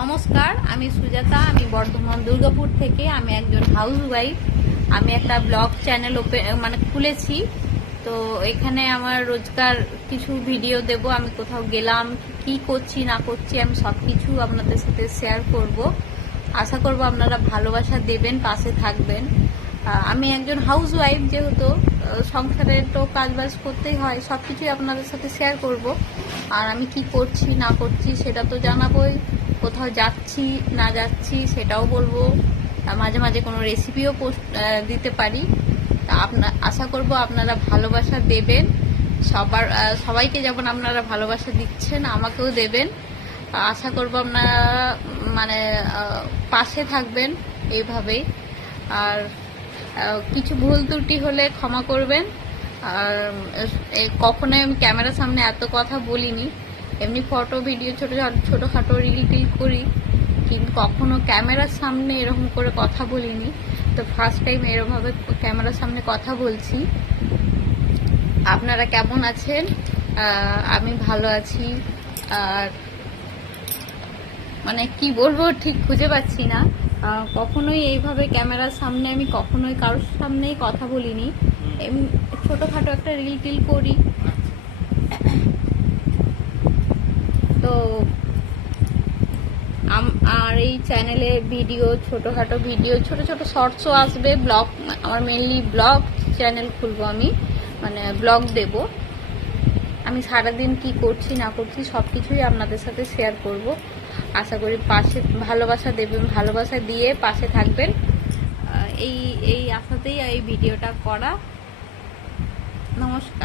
নমস্কার, আমি সুজাতা। আমি বর্ধমান দুর্গাপুর থেকে। আমি একজন হাউসওয়াইফ। আমি একটা ব্লগ চ্যানেল খুলেছি। তো এখানে আমার রোজকার কিছু ভিডিও দেব। আমি কোথাও গেলাম, কি করছি না করছি, আমি সব কিছু আপনাদের সাথে শেয়ার করব। আশা করব আপনারা ভালোবাসা দেবেন, পাশে থাকবেন। আমি একজন হাউসওয়াইফ, যেহেতু সংসারে তো কাজবাজ করতেই হয়, সব কিছুই আপনাদের সাথে শেয়ার করব। আর আমি কি করছি না করছি সেটা তো জানাবোই। কোথাও যাচ্ছি না যাচ্ছি সেটাও বলবো। মাঝে মাঝে কোনো রেসিপিও দিতে পারি। আশা করব আপনারা ভালোবাসা দেবেন। সবাইকে যেমন আপনারা ভালোবাসা দিচ্ছেন, আমাকেও দেবেন। আশা করব আপনারা পাশে থাকবেন এইভাবেই। আর কিছু ভুল ত্রুটি হলে ক্ষমা করবেন। আর কখনোই আমি ক্যামেরার সামনে এত কথা বলিনি। এমনি ফটো ভিডিও ছোটোখাটো রিল করি, কিন্তু কখনো ক্যামেরার সামনে এরকম করে কথা বলিনি। তো ফার্স্ট টাইম এরকমভাবে ক্যামেরার সামনে কথা বলছি। আপনারা কেমন আছেন? আমি ভালো আছি। আর কি বলবো ঠিক খুঁজে পাচ্ছি না। কখনোই এইভাবে ক্যামেরার সামনে আমি কখনোই কারোর সামনেই কথা বলিনি। ছোটোখাটো একটা রিল করি। তো আর এই চ্যানেলে ভিডিও, ছোটোখাটো ভিডিও, ছোট শর্টসও আসবে। ব্লগ, আমার মেনলি ব্লগ চ্যানেল খুলবো আমি, ব্লগ দেব। আমি সারাদিন কি করছি না করছি সব কিছুই আপনাদের সাথে শেয়ার করব। আশা করি পাশে ভালোবাসা দেবেন, ভালোবাসা দিয়ে পাশে থাকবেন। এই আশাতেই এই ভিডিওটা করা। নমস্কার।